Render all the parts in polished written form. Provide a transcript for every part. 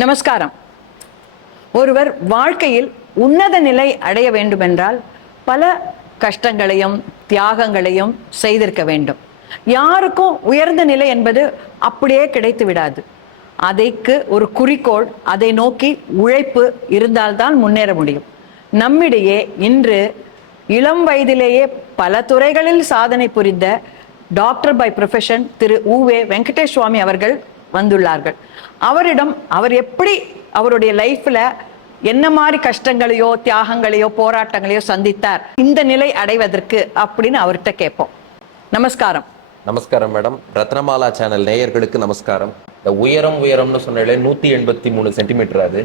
நமஸ்காரம். ஒருவர் வாழ்க்கையில் உன்னத நிலை அடைய வேண்டுமென்றால் பல கஷ்டங்களையும் தியாகங்களையும் செய்திருக்க வேண்டும். யாருக்கும் உயர்ந்த நிலை என்பது அப்படியே கிடைத்து விடாது. அதைக்கு ஒரு குறிக்கோள், அதை நோக்கி உழைப்பு இருந்தால்தான் முன்னேற முடியும். நம்மிடையே இன்று இளம் வயதிலேயே பல துறைகளில் சாதனை புரிந்த டாக்டர் பை ப்ரொஃபஷன் திரு உவே வெங்கடேஷ் சுவாமி அவர்கள் வந்துள்ளார்கள். அவரிடம் அவர் எப்படி அவருடைய லைஃப்ல என்ன மாதிரி கஷ்டங்களையோ தியாகங்களையோ போராட்டங்களையோ சந்தித்தார் இந்த நிலை அடைவதற்கு அப்படின்னு அவர்கிட்ட கேட்போம். நமஸ்காரம். நமஸ்காரம் மேடம். ரத்னமாலா சேனல் நேயர்களுக்கு நமஸ்காரம். இந்த உயரம்னு சொன்னாலே 183 சென்டிமீட்டர். அது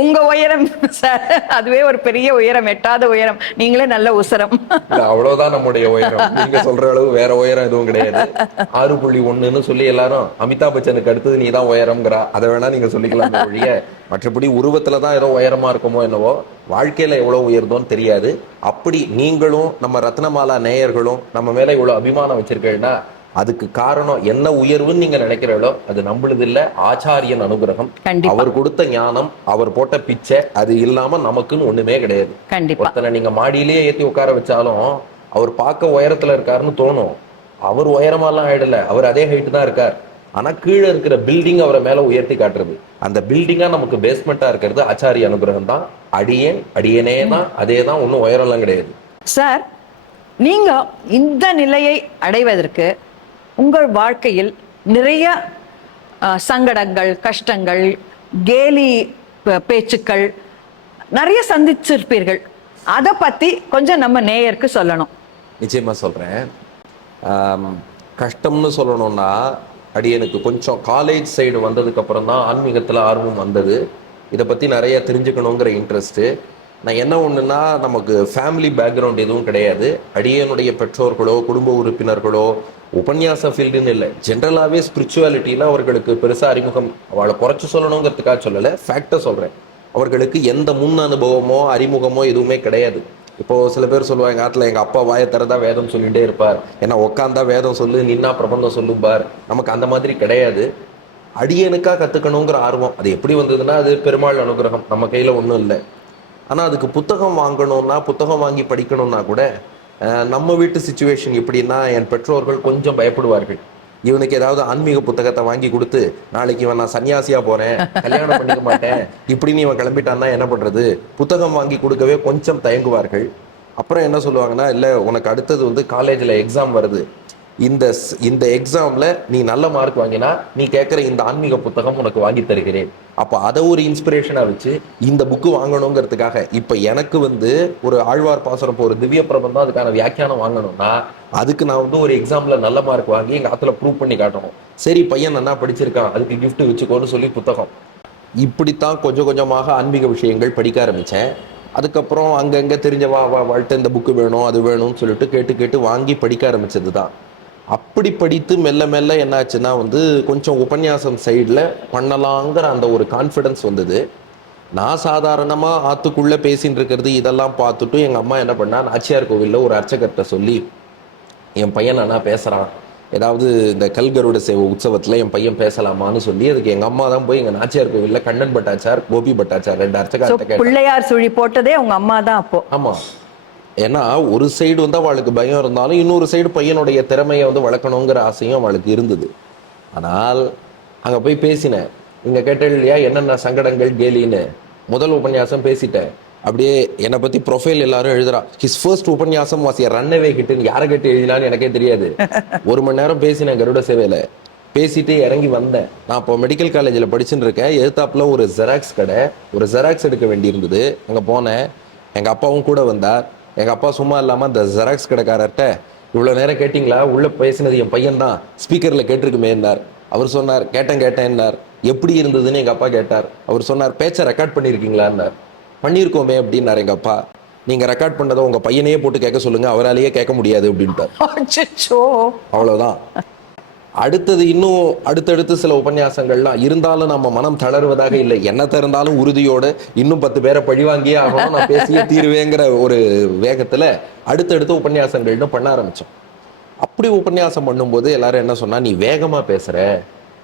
உங்க உயரம் சார், அதுவே ஒரு பெரிய உயரம், எட்டாத உயரம். நீங்களே நல்ல உசரம். அவ்வளவுதான் நம்முடைய உயரம். நீங்க சொல்ற அளவு வேற உயரம் எதுவும் கிடையாது. 6.1ன்னு சொல்லி எல்லாரும் அமிதாப் பச்சனுக்கு அடுத்தது நீதான் உயரம்ங்கிறா. அதை வேணா நீங்க சொல்லிக்கலாம் ஒழிய மற்றபடி உருவத்துலதான் ஏதோ உயரமா இருக்குமோ என்னவோ, வாழ்க்கையில எவ்வளவு உயர்ந்தோன்னு தெரியாது. அப்படி நீங்களும் நம்ம ரத்னமாலா நேயர்களும் நம்ம மேல இவ்வளவு அபிமானம் வச்சிருக்கீங்கன்னா அதுக்கு காரணம் என்ன உயர்வுன்னு நீங்க நினைக்கிறீங்களோ அது நம்மளது இல்ல, ஆச்சாரியன் அனுகிரகம். அவர் கொடுத்த ஞானம், அவர் போட்ட பிச்சை, அது இல்லாம நமக்குன்னு ஒண்ணுமே கிடையாது. ஒருத்தனை நீங்க மாடியிலேயே ஏத்தி உட்கார வச்சாலும் அவர் பார்க்க உயரத்துல இருக்காருன்னு தோணும். அவர் உயரமாலாம் ஆயிடல, அவர் அதே ஹைட்டு தான் இருக்கார். ஆனா கீழே இருக்கிற பில்டிங் அவரை மேல உயர்த்தி காட்டுறது. அந்த பில்டிங்கா நமக்கு பேஸ்மெண்டா இருக்கிறது ஆச்சாரிய அனுகிரகம் தான். அடியனே தான், அதே தான், ஒன்னும் உயரம்லாம் கிடையாது. சார், நீங்க இந்த நிலையை அடைவதற்கு உங்கள் வாழ்க்கையில் நிறைய சங்கடங்கள், கஷ்டங்கள், கேலி பேச்சுக்கள் நிறைய சந்திச்சிருப்பீர்கள். அதை பத்தி கொஞ்சம் நம்ம நேயருக்கு சொல்லணும். நிச்சயமா சொல்றேன். கஷ்டம்னு சொல்லணும்னா எனக்கு கொஞ்சம் காலேஜ் சைடு வந்ததுக்கு அப்புறம் தான் ஆன்மீகத்துல ஆர்வம் வந்தது. இதை பத்தி நிறைய தெரிஞ்சுக்கணுங்கிற இன்ட்ரெஸ்ட். நான் என்ன ஒண்ணுன்னா, நமக்கு ஃபேமிலி பேக்ரவுண்ட் எதுவும் கிடையாது. அடியனுடைய பெற்றோர்களோ குடும்ப உறுப்பினர்களோ உபன்யாச ஃபீல்டுன்னு இல்லை, ஜென்ரலாகவே ஸ்பிரிச்சுவாலிட்டியில் அவர்களுக்கு பெருசாக அறிமுகம், அவளை குறைச்சி சொல்லணுங்கிறதுக்காக சொல்லலை, ஃபேக்டை சொல்கிறேன். அவர்களுக்கு எந்த முன் அனுபவமோ அறிமுகமோ எதுவுமே கிடையாது. இப்போது சில பேர் சொல்லுவாங்க, எங்கள் ஆற்றுல எங்கள் அப்பா வாயை திறந்தா வேதம் சொல்லிகிட்டே இருப்பார், ஏன்னா உட்காந்தா வேதம் சொல்லு, நின்னா பிரபந்தம் சொல்லும்பார். நமக்கு அந்த மாதிரி கிடையாது. அடியனுக்காக கற்றுக்கணுங்கிற ஆர்வம் அது எப்படி வந்ததுன்னா, அது பெருமாள் அனுகிரகம், நம்ம கையில் ஒன்றும் இல்லை. ஆனால் அதுக்கு புத்தகம் வாங்கணும்னா, புத்தகம் வாங்கி படிக்கணும்னா கூட நம்ம வீட்டு சிச்சுவேஷன் எப்படின்னா, என் பெற்றோர்கள் கொஞ்சம் பயப்படுவார்கள். இவனுக்கு ஏதாவது ஆன்மீக புத்தகத்தை வாங்கி கொடுத்து நாளைக்கு இவன் நான் சன்னியாசியா போறேன், கல்யாணம் பண்ணிக்க மாட்டேன் இப்படின்னு இவன் கிளம்பிட்டான்னா என்ன பண்றது, புத்தகம் வாங்கி கொடுக்கவே கொஞ்சம் தயங்குவார்கள். அப்புறம் என்ன சொல்லுவாங்கன்னா, இல்லை உனக்கு அடுத்தது காலேஜில் எக்ஸாம் வருது, இந்த எக்ஸாம்ல நீ நல்ல மார்க் வாங்கினா நீ கேட்குற இந்த ஆன்மீக புத்தகம் உனக்கு வாங்கி தருகிறேன். அப்போ அதை ஒரு இன்ஸ்பிரேஷனா வச்சு இந்த புக்கு வாங்கணுங்கிறதுக்காக இப்போ எனக்கு ஒரு ஆழ்வார் பாசுரம், ஒரு திவ்ய பிரபந்தம், அதுக்கான வியாக்கியானம் வாங்கணும்னா அதுக்கு நான் ஒரு எக்ஸாம்ல நல்ல மார்க் வாங்கி எங்க ஆத்துல ப்ரூவ் பண்ணி காட்டணும். சரி பையன் நல்லா படிச்சிருக்கான், அதுக்கு கிஃப்ட் வச்சுக்கோன்னு சொல்லி புத்தகம். இப்படித்தான் கொஞ்சம் கொஞ்சமாக ஆன்மீக விஷயங்கள் படிக்க ஆரம்பிச்சேன். அதுக்கப்புறம் அங்கங்க தெரிஞ்ச வாழ்க்கை இந்த புக்கு வேணும் அது வேணும்னு சொல்லிட்டு கேட்டு கேட்டு வாங்கி படிக்க ஆரம்பிச்சது தான். அப்படி படித்து மெல்ல மெல்ல என்னாச்சுன்னா கொஞ்சம் உபன்யாசம் சைடில் பண்ணலாங்கிற அந்த ஒரு கான்ஃபிடன்ஸ் வந்தது. நான் சாதாரணமாக ஆற்றுக்குள்ளே பேசின்னு இருக்கிறது இதெல்லாம் பார்த்துட்டு எங்கள் அம்மா என்ன பண்ணா, நாச்சியார் கோவிலில் ஒரு அர்ச்சகர்கிட்ட சொல்லி, என் பையன் அண்ணா பேசுகிறான், ஏதாவது இந்த கல்கருட சேவை உற்சவத்தில் என் பையன் பேசலாமான்னு சொல்லி அதுக்கு எங்கள் அம்மா தான் போய் எங்கள் நாச்சியார் கோவிலில் கண்ணன் பட்டாச்சார், கோபி பட்டாச்சார் 2 அர்ச்சகர்கிட்ட பிள்ளையார் சுழி போட்டதே உங்க அம்மா தான் அப்போ. ஆமாம். ஏன்னா ஒரு சைடு அவளுக்கு பயம் இருந்தாலும் இன்னொரு சைடு பையனுடைய திறமையை வளர்க்கணுங்கிற ஆசையும் அவளுக்கு இருந்தது. ஆனால் அங்கே போய் பேசினேன். இங்கே கேட்டேன் இல்லையா என்னென்ன சங்கடங்கள் கேலின்னு. முதல் உபன்யாசம் பேசிட்டேன். அப்படியே என்னை பற்றி ப்ரொஃபைல் எல்லாரும் எழுதுறா, ஹிஸ் ஃபர்ஸ்ட் உபன்யாசம் வாஸ் எ ரன்அவே ஹிட்னு. யாரை கேட்டு எழுதினான்னு எனக்கே தெரியாது. 1 மணி நேரம் பேசினேன் கருட சேவையில். பேசிட்டு இறங்கி வந்தேன். நான் இப்போ மெடிக்கல் காலேஜில் படிச்சுட்டு இருக்கேன். எதிர்த்தாப்புல ஒரு ஜெராக்ஸ் கடை, ஒரு ஜெராக்ஸ் எடுக்க வேண்டியிருந்தது. அங்கே போனேன். எங்கள் அப்பாவும் கூட வந்தார். எங்கள் அப்பா சும்மா இல்லாமல் அந்த ஜெராக்ஸ் கடைக்காரர்கிட்ட, இவ்வளோ நேரம் கேட்டிங்களா, உள்ளே பேசினது என் பையன் தான், ஸ்பீக்கரில் கேட்டிருக்குமே என்றார். அவர் சொன்னார், கேட்டேன்னார். எப்படி இருந்ததுன்னு எங்கள் அப்பா கேட்டார். அவர் சொன்னார், பேச்சை ரெக்கார்ட் பண்ணியிருக்கீங்களான்னார். பண்ணியிருக்கோமே அப்படின்னார் எங்கள் அப்பா. நீங்கள் ரெக்கார்ட் பண்ணதை உங்கள் பையனையே போட்டு கேட்க சொல்லுங்கள், அவராலேயே கேட்க முடியாது அப்படின்ட்டார். அவ்வளோதான். அடுத்தது இன்னும் அடுத்தடுத்து சில உபன்யாசங்கள்லாம் இருந்தாலும் நம்ம மனம் தளர்வதாக இல்லை. என்ன இருந்தாலும் உறுதியோடு இன்னும் 10 பேரை பழிவாங்கியே ஆகணும், நான் பேசியே தீருவேங்கிற ஒரு வேகத்துல அடுத்தடுத்து உபன்யாசங்கள்னு பண்ண ஆரம்பிச்சோம். அப்படி உபன்யாசம் பண்ணும்போது எல்லாரும் என்ன சொன்னா, நீ வேகமா பேசுற,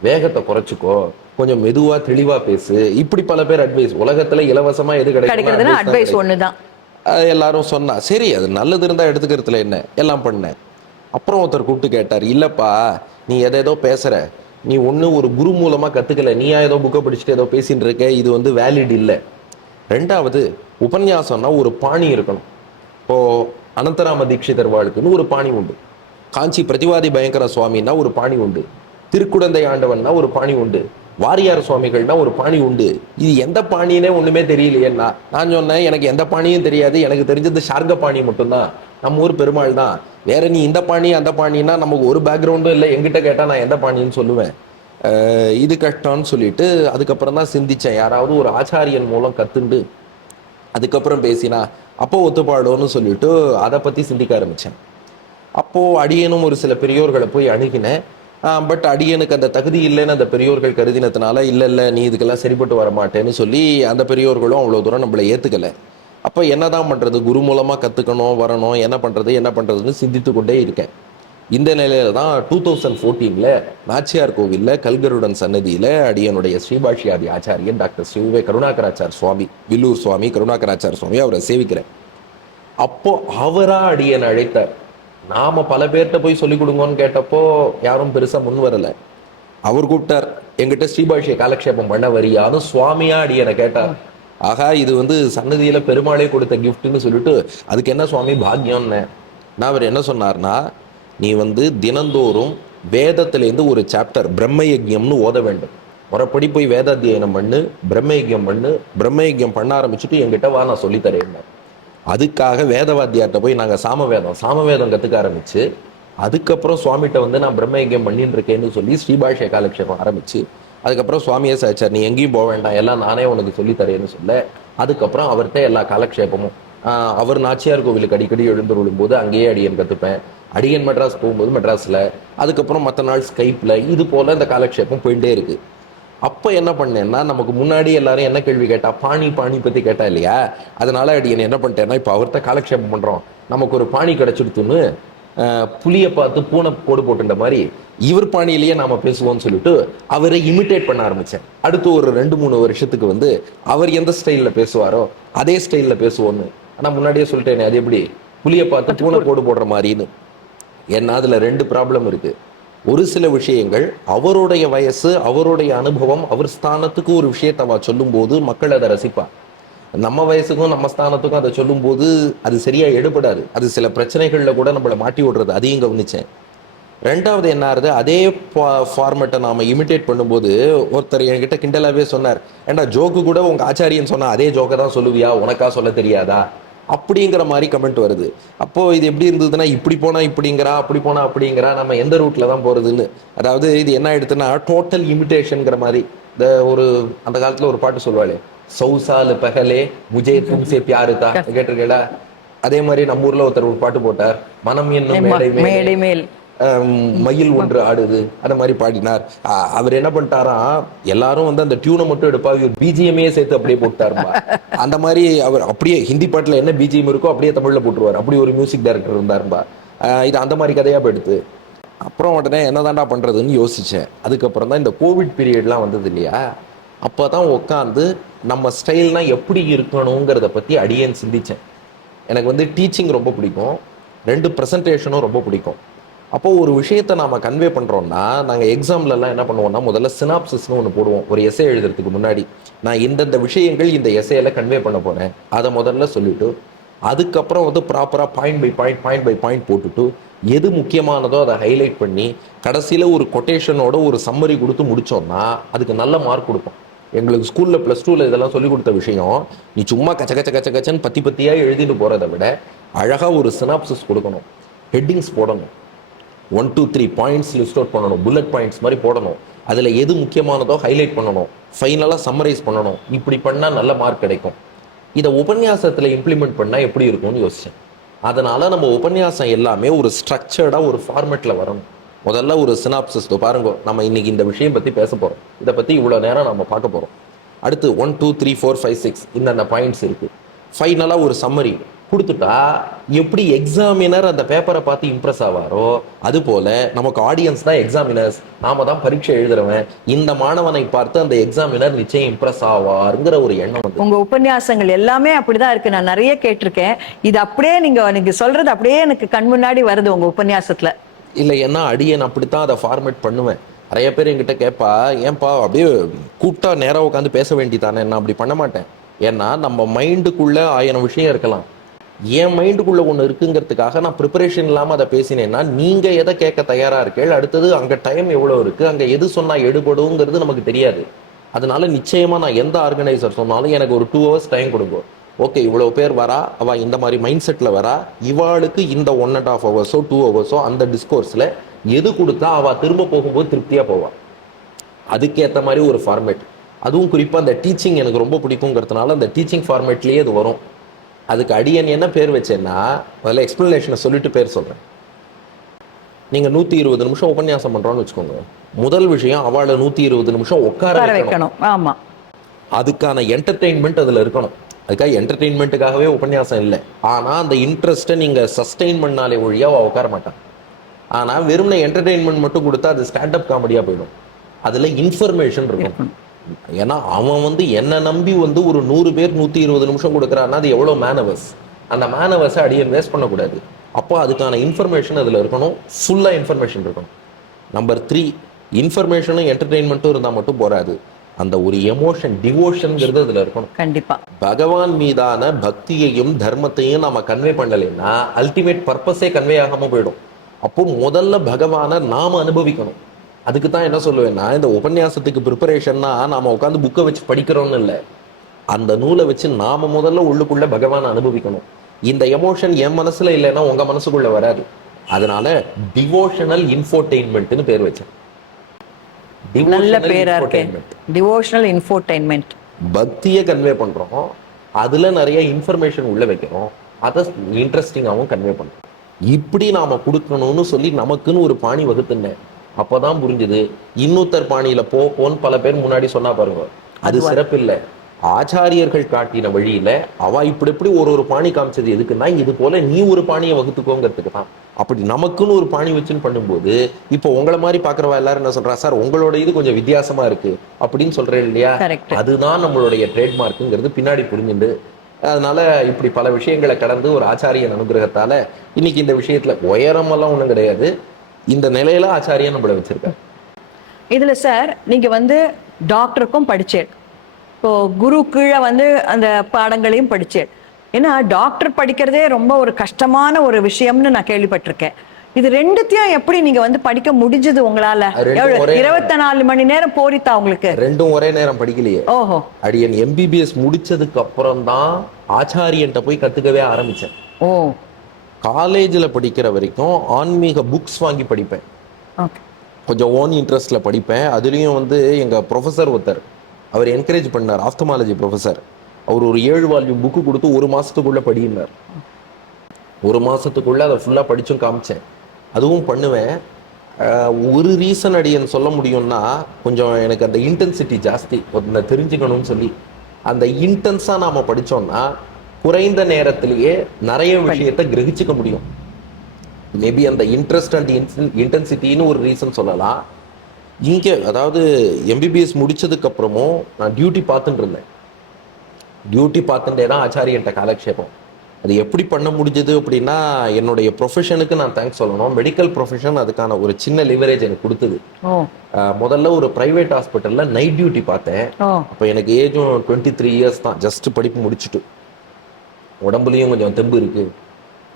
வேகத்தை குறைச்சிக்கோ, கொஞ்சம் மெதுவா தெளிவா பேசு, இப்படி பல பேர் அட்வைஸ். உலகத்துல இலவசமா எது கிடைக்கிறதுனா கிடைக்கும்? அட்வைஸ் ஒண்ணுதான். எல்லாரும் சொன்னா சரி, அது நல்லது இருந்தா எடுத்துக்கிறதுல என்ன, எல்லாம் பண்ணேன். அப்புறம் ஒருத்தர் கூப்பிட்டு கேட்டார், இல்லப்பா நீ எதோ பேசுற, நீ ஒண்ணு ஒரு குரு மூலமா கத்துக்கல, நீயா ஏதோ புக்கை படிச்சுட்டு ஏதோ பேசிட்டு இருக்க, இது வந்து வேலிட் இல்லை. ரெண்டாவது, உபன்யாசம்னா ஒரு பாணி இருக்கணும். இப்போ அனந்தராம தீட்சிதர் வாழ்க்குன்னு ஒரு பாணி உண்டு, காஞ்சி பிரதிவாதி பயங்கர சுவாமின்னா ஒரு பாணி உண்டு, திருக்குடந்தை ஆண்டவன்னா ஒரு பாணி உண்டு, வாரியார் சுவாமிகள்னா ஒரு பாணி உண்டு. இது எந்த பாணினே ஒண்ணுமே தெரியலையேன்னா நான் சொன்னேன், எனக்கு எந்த பாணியும் தெரியாது, எனக்கு தெரிஞ்சது ஷார்க பாணி மட்டும்தான், நம்ம ஊர் பெருமாள் தான். வேற நீ இந்த பாணி அந்த பாணின்னா நமக்கு ஒரு பேக்ரவுண்டும் இல்லை, எங்கிட்ட கேட்டா நான் எந்த பாணின்னு சொல்லுவேன். இது கஷ்டம்னு சொல்லிட்டு அதுக்கப்புறம் தான் சிந்திச்சேன், யாராவது ஒரு ஆச்சாரியன் மூலம் கத்துண்டு அதுக்கப்புறம் பேசினா அப்போ ஒத்துப்பாடோன்னு சொல்லிட்டு அதை பத்தி சிந்திக்க ஆரம்பிச்சேன். அப்போ அடியனும் ஒரு சில பெரியோர்களை போய் அணுகினேன். பட் அடியனுக்கு அந்த தகுதி இல்லைன்னு அந்த பெரியோர்கள் கருதினதுனால இல்லை நீ இதுக்கெல்லாம் சரிப்பட்டு வர மாட்டேன்னு சொல்லி அந்த பெரியோர்களும் அவ்வளோ தூரம் நம்மளை ஏற்றுக்கலை. அப்போ என்னதான் பண்ணுறது, குரு மூலமாக கற்றுக்கணும் வரணும், என்ன பண்ணுறதுன்னு சிந்தித்து கொண்டே இருக்கேன். இந்த நிலையில தான் 2014 நாச்சியார் கோவிலில் கல்கருடன் சன்னதியில் அடியனுடைய ஸ்ரீபாஷ்யாதி ஆச்சாரியன் டாக்டர் ஸ்ரீ வி. கருணாகராச்சார் சுவாமி, வில்லூர் சுவாமி கருணாகராச்சார் சுவாமி, அவரை சேவிக்கிறேன். அப்போ அவரா அடியனை அழைத்தார். நாம பல பேர்கிட்ட போய் சொல்லிக் கொடுங்கன்னு கேட்டப்போ யாரும் பெருசா முன் வரல. அவர் கூப்பிட்டார், எங்கிட்ட ஸ்ரீபாஷ்ய காலக்ஷேபம் பண்ண வரியான்னு சுவாமியா அடியனை கேட்டார். ஆகா, இது வந்து சன்னதியில பெருமாளே கொடுத்த கிஃப்ட்னு சொல்லிட்டு அதுக்கு என்ன சுவாமி பாக்கியம்னு நான், அவர் என்ன சொன்னார்னா, நீ வந்து தினந்தோறும் வேதத்திலேருந்து ஒரு சாப்டர் பிரம்மயஜ்யம்னு ஓத வேண்டும், முறைப்படி போய் வேதாத்தியனம் பண்ணு, பிரம்மயஜ்யம் பண்ணு, பிரம்மயஜ்யம் பண்ண ஆரம்பிச்சுட்டு என்கிட்ட வா, நான் சொல்லித்தரேன். அதுக்காக வேதவாத்தியார்கிட்ட போய் நாங்கள் சாமவேதம் கற்றுக்க ஆரம்பிச்சு, அதுக்கப்புறம் சுவாமிகிட்ட வந்து நான் பிரம்மயஜ்யம் பண்ணிட்டு இருக்கேன்னு சொல்லி ஸ்ரீபாஷ்ய காலக்ஷேபம் ஆரம்பிச்சு, அதுக்கப்புறம் சுவாமியே சாச்சார் நீ எங்கேயும் போக வேண்டாம், எல்லாம் நானே உனக்கு சொல்லித்தரேன்னு சொல்ல, அதுக்கப்புறம் அவர்கிட்ட எல்லா காலக்ஷேபமும் அவர் நாச்சியார் கோவிலுக்கு அடிக்கடி எழுந்துருளும் போது அங்கேயே அடியன் கற்றுப்பேன், அடியன் மெட்ராஸ் போகும்போது மெட்ராஸில், அதுக்கப்புறம் மற்ற நாள் ஸ்கைப்பில், இது போல் இந்த காலக்ஷேபம் போயிட்டே இருக்குது. அப்போ என்ன பண்ணேன்னா, நமக்கு முன்னாடி எல்லாரும் என்ன கேள்வி கேட்டா, பாணி பற்றி கேட்டா இல்லையா, அதனால அடியன் என்ன பண்ணிட்டேன்னா, இப்போ அவர்கிட்ட காலக்ஷேபம் பண்ணுறோம், நமக்கு ஒரு பாணி கிடச்சிடுத்துன்னு புளியை பார்த்து பூனை கோடு போட்டுன்ற மாதிரி இவர் பாணியிலேயே நாம பேசுவோம்னு சொல்லிட்டு அவரை இமிட்டேட் பண்ண ஆரம்பிச்சேன். அடுத்து ஒரு 2-3 வருஷத்துக்கு வந்து அவர் எந்த ஸ்டைலில் பேசுவாரோ அதே ஸ்டைலில் பேசுவோன்னு. ஆனால் முன்னாடியே சொல்லிட்டேனே, அது எப்படி புளியை பார்த்து பூனை கோடு போடுற மாதிரின்னு. ஏன்னா அதில் 2 ப்ராப்ளம் இருக்கு. ஒரு சில விஷயங்கள் அவருடைய வயசு, அவருடைய அனுபவம், அவர் ஸ்தானத்துக்கு ஒரு விஷயத்தை சொல்லும் போது மக்கள் அதை ரசிப்பார். நம்ம வயசுக்கும் நம்ம ஸ்தானத்துக்கும் அதை சொல்லும் போது அது சரியா எடுபடாது, அது சில பிரச்சனைகள்ல கூட நம்மளை மாட்டி விடுறது, அதையும் கவனிச்சேன். ரெண்டாவது என்ன ஆகுது, அதே ஃபார்மேட்டை நாம இமிட்டேட் பண்ணும்போது ஒருத்தர் என்கிட்ட கிண்டலாவே சொன்னார், ஏண்டா ஜோக்கு கூட உங்க ஆச்சாரியன் சொன்னா அதே ஜோக்கை தான் சொல்லுவியா, உனக்கா சொல்ல தெரியாதா அப்படிங்கிற மாதிரி கமெண்ட் வருது. அப்போ இது எப்படி இருந்ததுன்னா, இப்படி போனா இப்படிங்கிறா, அப்படி போனா அப்படிங்கிறா, நம்ம எந்த ரூட்ல தான் போறதுன்னு. அதாவது இது என்ன ஆயிடுதுன்னா டோட்டல் இமிட்டேஷன்ங்கிற மாதிரி. இந்த ஒரு அந்த காலத்துல ஒரு பாட்டு சொல்லுவாளே, சௌசால் பகலே முஜே தும்சே பியாருதா, கேட்டிருக்கேடா. அதே மாதிரி நம்ம ஊர்ல ஒருத்தர் ஒரு பாட்டு போட்டார், மனம் என்னும் மேடை மேல் மயில் ஒன்று ஆடுது, அந்த மாதிரி பாடினார். அவர் என்ன பண்ணிட்டாராம், எல்லாரும் வந்து அந்த டியூனை மட்டும் எடுப்பா, இவர் பிஜிஎம்ஏ சேர்த்து அப்படியே போட்டாருப்பா. அந்த மாதிரி அவர் அப்படியே ஹிந்தி பாட்டுல என்ன பிஜிஎம் இருக்கோ அப்படியே தமிழ்ல போட்டுருவார், அப்படி ஒரு மியூசிக் டைரக்டர் இருந்தாருப்பா. இது அந்த மாதிரி கதையா போயிடுது. அப்புறம் உடனே என்னதான்டா பண்றதுன்னு யோசிச்சேன். அதுக்கப்புறம் தான் இந்த கோவிட் பீரியட்லாம் வந்தது இல்லையா, அப்போதான் உட்காந்து நம்ம ஸ்டைல்னா எப்படி இருக்கணுங்கிறத பத்தி அடியேன் சிந்திச்சேன். எனக்கு வந்து டீச்சிங் ரொம்ப பிடிக்கும், 2 ப்ரெசன்டேஷனும் ரொம்ப பிடிக்கும். அப்போ ஒரு விஷயத்தை நாம கன்வே பண்றோம்னா, நாங்கள் எக்ஸாம்லலாம் என்ன பண்ணுவோம்னா, முதல்ல சினாப்சிஸ்னு ஒன்று போடுவோம். ஒரு எஸ்ஏ எழுதுறதுக்கு முன்னாடி நான் இந்தந்த விஷயங்கள் இந்த எஸ்ஏல கன்வே பண்ண போறேன், அதை முதல்ல சொல்லிட்டு அதுக்கப்புறம் வந்து ப்ராப்பராக பாயிண்ட் பை பாயிண்ட் போட்டுட்டு எது முக்கியமானதோ அதை ஹைலைட் பண்ணி கடைசியில் ஒரு கொட்டேஷனோட ஒரு சம்மரி கொடுத்து முடிச்சோம்னா அதுக்கு நல்ல மார்க் கொடுப்போம். எங்களுக்கு ஸ்கூலில் +2 இதெல்லாம் சொல்லிக் கொடுத்த விஷயம், நீ சும்மா கச்சன்னு பத்தியாக எழுதிட்டு போகிறத விட அழகாக ஒரு சினாப்சிஸ் கொடுக்கணும், ஹெட்டிங்ஸ் போடணும், 1 2 3 பாயிண்ட்ஸ் லிஸ்ட் அவுட் பண்ணணும், புல்லட் பாயிண்ட்ஸ் மாதிரி போடணும், அதில் எது முக்கியமானதோ ஹைலைட் பண்ணணும், ஃபைனலாக சம்மரைஸ் பண்ணணும். இப்படி பண்ணால் நல்ல மார்க் கிடைக்கும். இதை உபன்யாசத்தில் இம்ப்ளிமெண்ட் பண்ணால் எப்படி இருக்கும்னு யோசித்தேன். அதனால் நம்ம உபன்யாசம் எல்லாமே ஒரு ஸ்ட்ரக்சர்டாக ஒரு ஃபார்மேட்டில் வரணும். முதல்ல ஒரு சினாப்சிஸ் பாருங்க, நம்ம இன்னைக்கு இந்த விஷயம் பற்றி பேச போகிறோம், இதை பற்றி இவ்வளோ நேரம் நம்ம பார்க்க போகிறோம், அடுத்து 1 2 3 4 5 6 இந்த பாயிண்ட்ஸ் இருக்குது, ஃபைனலாக ஒரு சம்மரி, கொடுத்துட்டா எப்படி எக்ஸாமினர் அந்த பேப்பரை பார்த்து இம்ப்ரெஸ் ஆவாரோ அது போல நமக்கு ஆடியன்ஸ் தான் எக்ஸாமினர்ஸ், நாம தான் பரீட்சை எழுதுறவன். இந்த மாணவனை பார்த்து அந்த எக்ஸாமினர் நிச்சயம் இம்ப்ரெஸ் ஆவாருங்கிற ஒரு எண்ணம் வந்து உங்க உபன்யாசங்கள் எல்லாமே அப்படிதான் இருக்கு. நான் நிறைய கேட்டிருக்கேன். இது அப்படியே நீங்க சொல்றது அப்படியே எனக்கு கண் முன்னாடி வருது உங்க உபன்யாசத்துல. இல்லை, ஏன்னா அடியன் அப்படித்தான் அதை ஃபார்மேட் பண்ணுவேன். நிறைய பேர் என்கிட்ட கேட்பா, ஏன்பா அப்படியே கூப்பிட்டா நேராக உட்காந்து பேச வேண்டியதானே? நான் அப்படி பண்ண மாட்டேன். ஏன்னா நம்ம மைண்டுக்குள்ள 1000 விஷயம் இருக்கலாம். என் மைண்டுக்குள்ள ஒன்று இருக்குங்கிறதுக்காக நான் ப்ரிப்பரேஷன் இல்லாமல் அதை பேசினேன்னா நீங்க எதை கேட்க தயாரா இருக்கீள், அடுத்தது அங்கே டைம் எவ்வளோ இருக்கு, அங்கே எது சொன்னா எடுபடுங்கிறது நமக்கு தெரியாது. அதனால நிச்சயமா நான் எந்த ஆர்கனைசர் சொன்னாலும் எனக்கு ஒரு 2 hours டைம் கொடுங்க. ஓகே, இவ்வளோ பேர் வரா, அவள் இந்த மாதிரி மைண்ட் செட்டில் வரா, இவாளுக்கு இந்த 1.5 hours 2 hours அந்த டிஸ்கோர்ஸில் எது கொடுத்தா அவள் திரும்ப போகும்போது திருப்தியாக போவாள். அதுக்கேற்ற மாதிரி ஒரு ஃபார்மேட். அதுவும் குறிப்பாக அந்த டீச்சிங் எனக்கு ரொம்ப பிடிக்குங்கிறதுனால அந்த டீச்சிங் ஃபார்மேட்லேயே அது வரும். அதுக்கு அடியன் என்ன பேர் வச்சேன்னா, அதில் எக்ஸ்பிளனேஷனை சொல்லிட்டு பேர் சொல்கிறேன். நீங்கள் 120 நிமிஷம் உபன்யாசம் பண்ணுறோன்னு வச்சுக்கோங்க. முதல் விஷயம், அவளை 120 நிமிஷம் உட்கார வைக்கணும். ஆமா, அதுக்கான என்டர்டெயின்மெண்ட் அதில் இருக்கணும். அதுக்காக என்டர்டெயின்மெண்ட்டுக்காகவே உபன்யாசம் இல்லை. ஆனால் அந்த இன்ட்ரெஸ்ட்டை நீங்கள் சஸ்டெயின் பண்ணாலே ஒழியா அவள் உட்கார மாட்டான். ஆனால் வெறும்னே என்டர்டெயின்மெண்ட் மட்டும் கொடுத்தா அது ஸ்டாண்டப் காமெடியாக போயிடும். அதில் இன்ஃபர்மேஷன் இருக்கும். ஏன்னா அவன் வந்து என்ன நம்பி வந்து ஒரு 100 பேர் 120 நிமிஷம் கொடுக்குறான்னா அது எவ்வளோ மேனவர்ஸ். அந்த மேனவர்ஸை அடியன் வேஸ்ட் பண்ணக்கூடாது. அப்போ அதுக்கான இன்ஃபர்மேஷன் அதில் இருக்கணும், ஃபுல்லாக இன்ஃபர்மேஷன் இருக்கணும். நம்பர் 3, இன்ஃபர்மேஷனும் என்டர்டெயின்மெண்ட்டும் இருந்தால் மட்டும் போராது, அந்த ஒரு எமோஷன், டிவோஷன்ங்கிறது அதில் இருக்கணும். கண்டிப்பா பகவான் மீதான பக்தியையும் தர்மத்தையும் நம்ம கன்வே பண்ணலைன்னா அல்டிமேட் பர்பஸே கன்வே ஆகாம போயிடும். அப்போ முதல்ல பகவானை நாம அனுபவிக்கணும். அதுக்கு தான் என்ன சொல்லுவேன்னா, இந்த உபன்யாசத்துக்கு ப்ரிப்பரேஷன்னா நாம உட்காந்து புக்கை வச்சு படிக்கிறோம்னு இல்லை, அந்த நூலை வச்சு நாம முதல்ல உள்ளுக்குள்ள பகவானை அனுபவிக்கணும். இந்த எமோஷன் என் மனசுல இல்லைன்னா உங்க மனசுக்குள்ள வராது. அதனால டிவோஷனல் இன்ஃபோடெயின்மெண்ட்னு பேர் வச்சேன். நல்ல பேரா இருக்கு, டிவோஷனல் இன்ஃபோடெயின்மெண்ட். பக்தியை கன்வே பண்றோம், அதுல நிறைய இன்ஃபர்மேஷன் உள்ள வைக்கிறோம், அதை இன்ட்ரெஸ்டிங்காகவும் கன்வே பண்றோம். இப்படி நாம கொடுக்கணும்னு சொல்லி நமக்குன்னு ஒரு பாணி வகுத்துனேன். அப்பதான் புரிஞ்சுது, இன்னொருத்தர் பாணியில போன்னு பல பேர் முன்னாடி சொன்னா பாருங்க, அது சிறப்பு இல்லை. ஆச்சாரியர்கள் காட்டின வழியில அவ இப்படி ஒரு பாணி காமிச்சது எதுக்குன்னா, இது போல நீ ஒரு பாணியை வகுத்துக்கோங்கிறதுக்கு தான். அப்படி நமக்குன்னு ஒரு பாணி வச்சுன்னு பண்ணும்போது, இப்போ உங்களை மாதிரி பாக்குறவா எல்லாரும் என்ன சொல்றா, சார் உங்களோட இது கொஞ்சம் வித்தியாசமா இருக்கு அப்படின்னு சொல்றேன் இல்லையா? அதுதான் நம்மளுடைய ட்ரேட்மார்க்குங்கிறது பின்னாடி புரிஞ்சுண்டு, அதனால இப்படி பல விஷயங்களை கடந்து ஒரு ஆச்சாரியன் அனுகிரகத்தால இன்னைக்கு இந்த விஷயத்துல உயரமெல்லாம் ஒண்ணும் கிடையாது, இந்த நிலையில ஆச்சாரியன் நம்மள வச்சிருக்காரு. இதுல சார் நீங்க வந்து டாக்டருக்கும் படிச்சேன், இப்போ குரு கீழே வந்து அந்த பாடங்களையும் படிச்சேன். ஏன்னா டாக்டர் படிக்கிறதே ரொம்ப ஒரு கஷ்டமான ஒரு விஷயம்னு நான் கேள்விப்பட்டிருக்கேன். இது ரெண்டுத்தையும் எப்படி நீங்க வந்து படிக்க முடிஞ்சது உங்களால? 24 மணி நேரம் போரித்தா உங்களுக்கு? ரெண்டும் ஒரே நேரம் படிக்கலையே. ஓஹோ. அடியன் MBBS முடிச்சதுக்கு அப்புறம் தான் ஆச்சாரியன்ட்ட போய் கத்துக்கவே ஆரம்பிச்சேன். ஓ. காலேஜில் படிக்கிற வரைக்கும் ஆன்மீக புக்ஸ் வாங்கி படிப்பேன், கொஞ்சம் ஓன் இன்ட்ரெஸ்ட்ல படிப்பேன். அதுலேயும் வந்து எங்கள் ப்ரொஃபஸர் ஒருத்தர், அவர் என்கரேஜ் பண்ணார், ஆப்தமாலஜி ப்ரொஃபஸர். அவர் ஒரு 7 வால்யூம் புக்கு கொடுத்து 1 மாதத்துக்குள்ளே படினார். 1 மாதத்துக்குள்ளே அதை ஃபுல்லாக படித்தும் காமிச்சேன். அதுவும் பண்ணுவேன். ஒரு ரீசன் அடியன் சொல்ல முடியும்னா, கொஞ்சம் எனக்கு அந்த இன்டென்சிட்டி ஜாஸ்தி, ஒன்றை தெரிஞ்சுக்கணும்னு சொல்லி அந்த இன்டென்ஸாக நாம் படித்தோம்னா குறைந்த நேரத்திலேயே நிறைய விஷயத்தை கிரகிச்சுக்க முடியும். மேபி அந்த இன்ட்ரெஸ்ட் அண்ட் இன்டென்சிட்டின்னு ஒரு ரீசன் சொல்லலாம். இங்கே அதாவது MBBS முடிச்சதுக்கு அப்புறமும் நான் டியூட்டி பார்த்துட்டு இருந்தேன். டியூட்டி பார்த்துட்டே தான் ஆச்சாரியன்ட்ட காலக்ஷேபம். அது எப்படி பண்ண முடிஞ்சது அப்படின்னா, என்னுடைய ப்ரொஃபஷனுக்கு நான் தேங்க்ஸ் சொல்லணும். மெடிக்கல் ப்ரொஃபஷன் அதுக்கான ஒரு சின்ன லிவரேஜ் எனக்கு கொடுத்தது. முதல்ல ஒரு பிரைவேட் ஹாஸ்பிட்டல்ல நைட் டியூட்டி பார்த்தேன். அப்போ எனக்கு ஏஜும் 23 இயர்ஸ் தான், ஜஸ்ட் படிப்பு முடிச்சுட்டு, உடம்புலையும் கொஞ்சம் தெம்பு இருக்கு.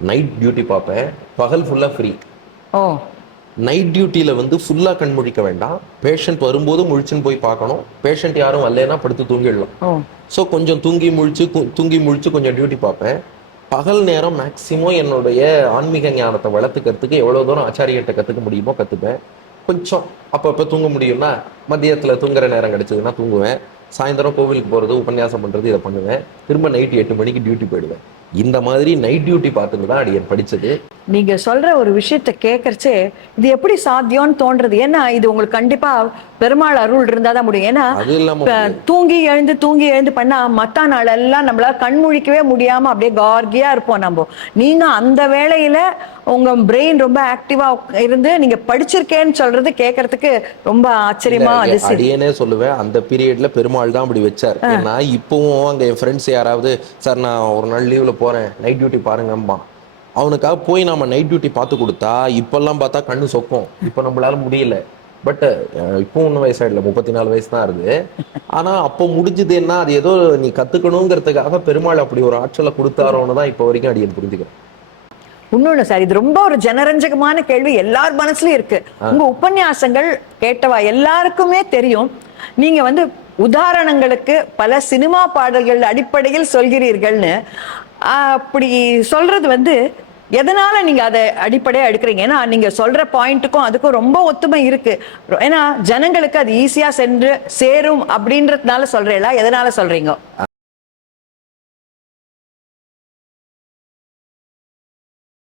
நைட் டியூட்டி பார்ப்பேன், பகல் ஃபுல்லாக ஃப்ரீ. நைட் டியூட்டியில் வந்து ஃபுல்லாக கண் முழிக்க வேண்டாம், பேஷண்ட் வரும்போது முழிச்சுன்னு போய் பார்க்கணும். பேஷண்ட் யாரும் வரலன்னா படுத்து தூங்கிடலாம். ஸோ கொஞ்சம் தூங்கி முழிச்சு கொஞ்சம் டியூட்டி பார்ப்பேன். பகல் நேரம் மேக்சிமம் என்னுடைய ஆன்மீக ஞானத்தை வளர்த்துக்கிறதுக்கு எவ்வளோ தூரம் ஆச்சாரியர்கிட்ட கற்றுக்க முடியுமோ கற்றுப்பேன். கொஞ்சம் அப்பப்போ தூங்க முடியும்னா மதியத்தில் தூங்குற நேரம் கிடைச்சதுன்னா தூங்குவேன். சாயந்தரம் கோவிலுக்கு போகிறது, உபன்யாசம் பண்ணுறது, இதை பண்ணுவேன். திரும்ப நைட்டு 8 மணிக்கு டியூட்டி போயிடுவேன். இந்த மாதிரி நைட் டியூட்டி பார்த்துட்டு தான் அடியன் படித்தது. நீங்க சொல்ற ஒரு விஷயத்த கேட்கறச்சே இது எப்படி சாத்தியம்னு தோன்றது. ஏன்னா இது உங்களுக்கு கண்டிப்பா பெருமாள் அருள் இருந்தாதான் முடியும். ஏன்னா அது இல்லாம தூங்கி எழுந்து பண்ணா மத்த நாள் எல்லாம் நம்மளால கண்முழிக்கவே முடியாம அப்படியே கார்கியா இருப்போம் நம்ம. நீங்க அந்த வேளையில உங்க பிரெயின் ரொம்ப ஆக்டிவா இருந்து நீங்க படிச்சிருக்கேன்னு சொல்றது கேட்கறதுக்கு ரொம்ப ஆச்சரியமா அதிசயம். அடியேனே சொல்லுவேன், அந்த பீரியட்ல பெருமாள் தான் அப்படி வச்சார். ஏன்னா இப்பவும் அங்க என் ஃப்ரெண்ட்ஸ் யாராவது சார் நான் ஒரு நாள் லீவ்ல போறேன் நைட் டியூட்டி பாருங்கம்பா, அவனுக்காக போய் நம்ம நைட் டியூட்டி பார்த்து கொடுத்தா இப்பெல்லாம் பார்த்தா கண்ணு சொக்கும். இப்போ நம்மளால முடியல. பட் இப்போ ஒன்றும் வயசாயிடல, 34 வயசு தான் இருக்குது. ஆனா அப்போ முடிஞ்சது என்ன, அது ஏதோ நீ கத்துக்கணுங்கிறதுக்காக பெருமாள் அப்படி ஒரு ஆற்றலை கொடுத்தாரோன்னு தான் இப்போ வரைக்கும் அடியன் புரிஞ்சுக்கிறேன். இன்னொன்னு சார், இது ரொம்ப ஒரு ஜனரஞ்சகமான கேள்வி, எல்லார் மனசுலயும் இருக்கு. உங்க உபன்யாசங்கள் கேட்டவா எல்லாருக்குமே தெரியும். நீங்க வந்து உதாரணங்களுக்கு பல சினிமா பாடல்கள் அடிப்படையில் சொல்கிறீர்கள்னு. அப்படி சொல்றது வந்து எதனால நீங்க அதை அடிப்படையா எடுக்கிறீங்க? ஏன்னா நீங்க சொல்ற பாயிண்ட்டுக்கும் அதுக்கும் ரொம்ப ஒத்துமை இருக்கு. ஏன்னா ஜனங்களுக்கு அது ஈஸியா சென்று சேரும் அப்படின்றதுனால சொல்றீங்களா, எதனால சொல்றீங்க?